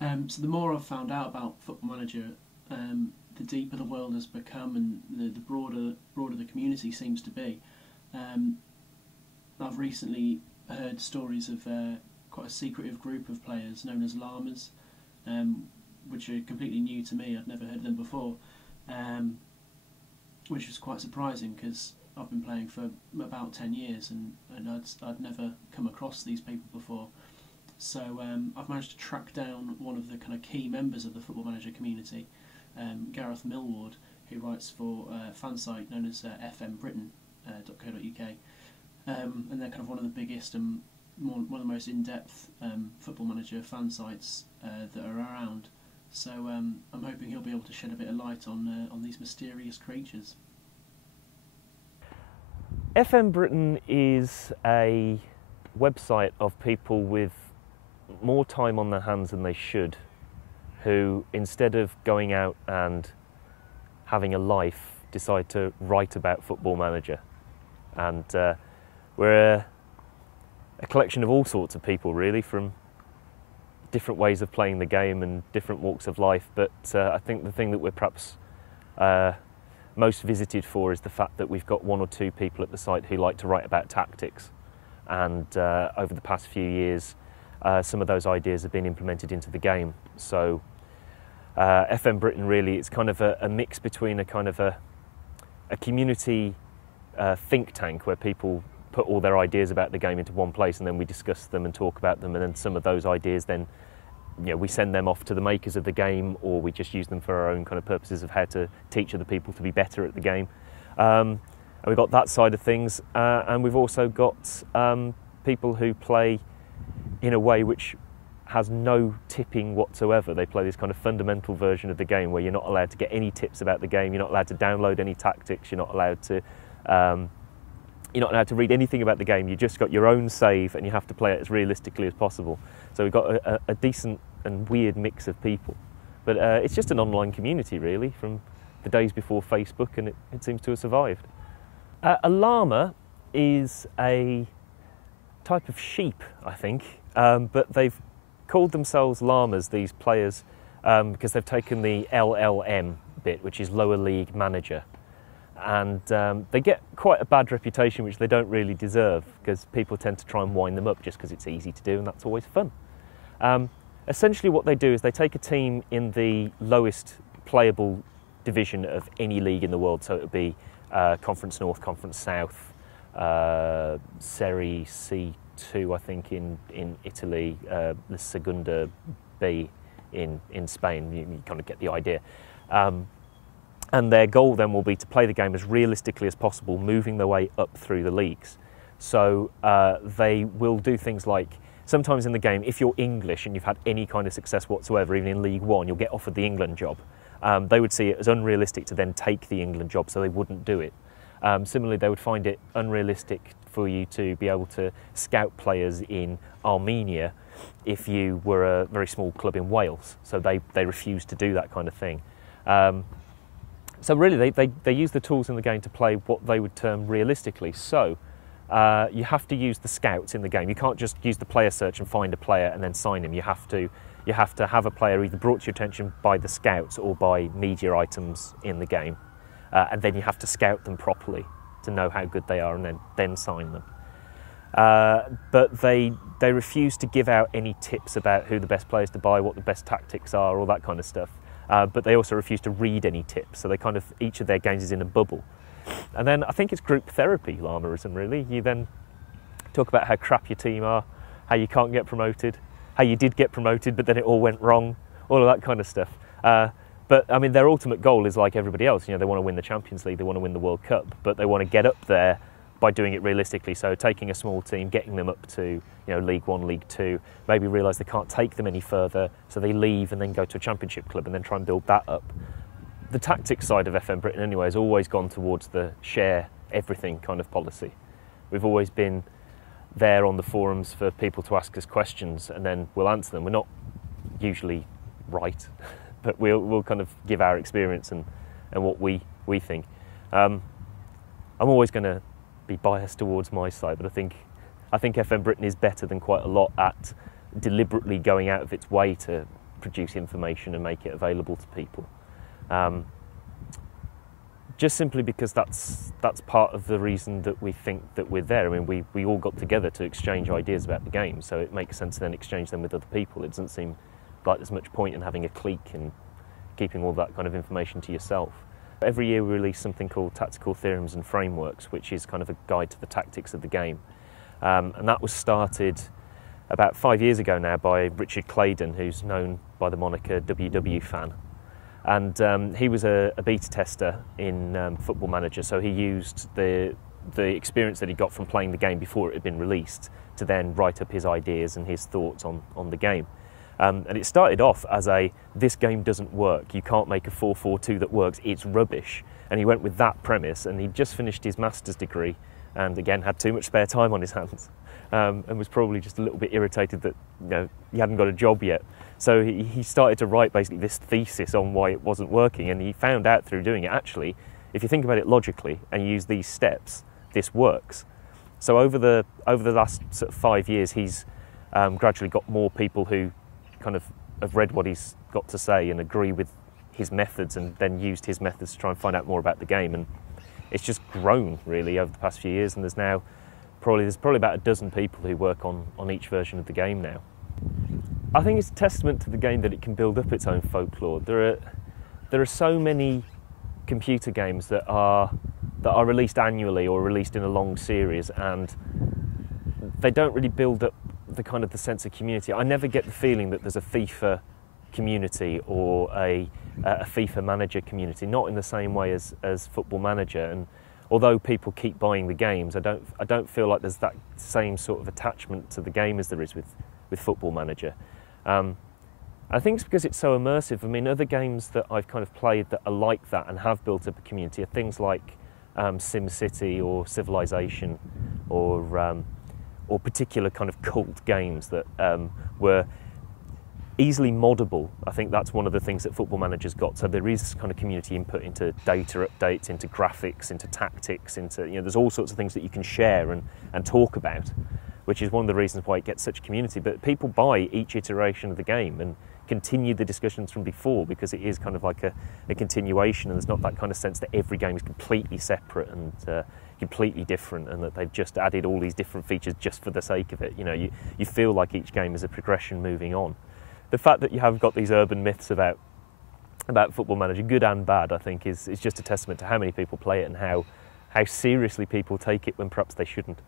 So the more I've found out about Football Manager, the deeper the world has become, and the broader the community seems to be. Um, I've recently heard stories of quite a secretive group of players known as llamas, which are completely new to me. I'd never heard of them before, which was quite surprising because I've been playing for about 10 years and I'd never come across these people before. So I've managed to track down one of the kind of key members of the Football Manager community, Gareth Millward, who writes for a fan site known as fmbritain.co.uk, and they're kind of one of the biggest and one of the most in-depth Football Manager fan sites that are around. So I'm hoping he'll be able to shed a bit of light on these mysterious creatures. FM Britain is a website of people with more time on their hands than they should, who instead of going out and having a life decide to write about Football Manager. And we're a collection of all sorts of people really, from different ways of playing the game and different walks of life, but I think the thing that we're perhaps most visited for is the fact that we've got one or two people at the site who like to write about tactics, and over the past few years some of those ideas have been implemented into the game. So FM Britain really, it's kind of a mix between a kind of a community think tank where people put all their ideas about the game into one place, and then we discuss them and talk about them, and then some of those ideas then, you know, we send them off to the makers of the game, or we just use them for our own kind of purposes of how to teach other people to be better at the game. And we've got that side of things, and we've also got people who play in a way which has no tipping whatsoever. They play this kind of fundamental version of the game where you're not allowed to get any tips about the game, you're not allowed to download any tactics, you're not allowed to read anything about the game. You just got your own save and you have to play it as realistically as possible. So we've got a decent and weird mix of people. But it's just an online community really from the days before Facebook, and it seems to have survived. A llama is a type of sheep, I think, but they've called themselves llamas, these players, because they've taken the LLM bit, which is lower league manager. And they get quite a bad reputation, which they don't really deserve, because people tend to try and wind them up just because it's easy to do, and that's always fun. Essentially what they do is they take a team in the lowest playable division of any league in the world, so it would be Conference North, Conference South, Serie C2 I think in Italy, the Segunda B in Spain. You kind of get the idea. And their goal then will be to play the game as realistically as possible, moving their way up through the leagues. So they will do things like, sometimes in the game, if you're English and you've had any kind of success whatsoever, even in League One, you'll get offered the England job. They would see it as unrealistic to then take the England job, so they wouldn't do it. Similarly, they would find it unrealistic for you to be able to scout players in Armenia if you were a very small club in Wales. So they refuse to do that kind of thing. So really, they use the tools in the game to play what they would term realistically. So you have to use the scouts in the game. You can't just use the player search and find a player and then sign him. You have to have a player either brought to your attention by the scouts or by media items in the game, and then you have to scout them properly to know how good they are, and then sign them. But they refuse to give out any tips about who the best players to buy, what the best tactics are, all that kind of stuff. But they also refuse to read any tips, so they kind of, each of their games is in a bubble. And then I think it's group therapy, Llamaism, really. You then talk about how crap your team are, how you can't get promoted, how you did get promoted but then it all went wrong, all of that kind of stuff. But I mean, their ultimate goal is like everybody else. You know, they want to win the Champions League, they want to win the World Cup, but they want to get up there by doing it realistically. So taking a small team, getting them up to, you know, League One, League Two, maybe realise they can't take them any further, so they leave and then go to a Championship club and then try and build that up. The tactics side of FM Britain anyway has always gone towards the share everything kind of policy. We've always been there on the forums for people to ask us questions and then we'll answer them. We're not usually right, but we'll kind of give our experience and what we think. I'm always going to be biased towards my side, but I think FM Britain is better than quite a lot at deliberately going out of its way to produce information and make it available to people. Just simply because that's part of the reason that we think that we're there. I mean, we all got together to exchange ideas about the game, so it makes sense to then exchange them with other people. It doesn't seem like there's much point in having a clique and keeping all that kind of information to yourself. Every year we release something called Tactical Theorems and Frameworks, which is kind of a guide to the tactics of the game. And that was started about 5 years ago now by Richard Claydon, who's known by the moniker WW Fan. And he was a beta tester in Football Manager, so he used the experience that he got from playing the game before it had been released to then write up his ideas and his thoughts on the game. And it started off as this game doesn't work, you can't make a 4-4-2 that works, it's rubbish. And he went with that premise, and he'd just finished his master's degree and again had too much spare time on his hands, and was probably just a little bit irritated that he hadn't got a job yet. So he started to write basically this thesis on why it wasn't working, and he found out through doing it, actually, if you think about it logically and you use these steps, this works. So over the last sort of 5 years, he's gradually got more people who kind of have read what he's got to say and agree with his methods, and then used his methods to try and find out more about the game. And it's just grown really over the past few years, and there's probably about a dozen people who work on each version of the game now. I think it's a testament to the game that it can build up its own folklore. There are so many computer games that are released annually or released in a long series, and they don't really build up the sense of community. I never get the feeling that there's a FIFA community or a FIFA Manager community, not in the same way as Football Manager. And although people keep buying the games, I don't feel like there's that same sort of attachment to the game as there is with Football Manager. I think it's because it's so immersive. I mean, other games that I've kind of played that are like that and have built up a community are things like SimCity or Civilization, or particular kind of cult games that were easily moddable. I think that's one of the things that Football Manager's got. So there is kind of community input into data updates, into graphics, into tactics, into there's all sorts of things that you can share and talk about, which is one of the reasons why it gets such a community. But people buy each iteration of the game and continue the discussions from before, because it is kind of like a continuation, and there's not that kind of sense that every game is completely separate and completely different, and that they've just added all these different features just for the sake of it. You feel like each game is a progression moving on. The fact that you have got these urban myths about Football Manager, good and bad, I think is just a testament to how many people play it and how seriously people take it when perhaps they shouldn't.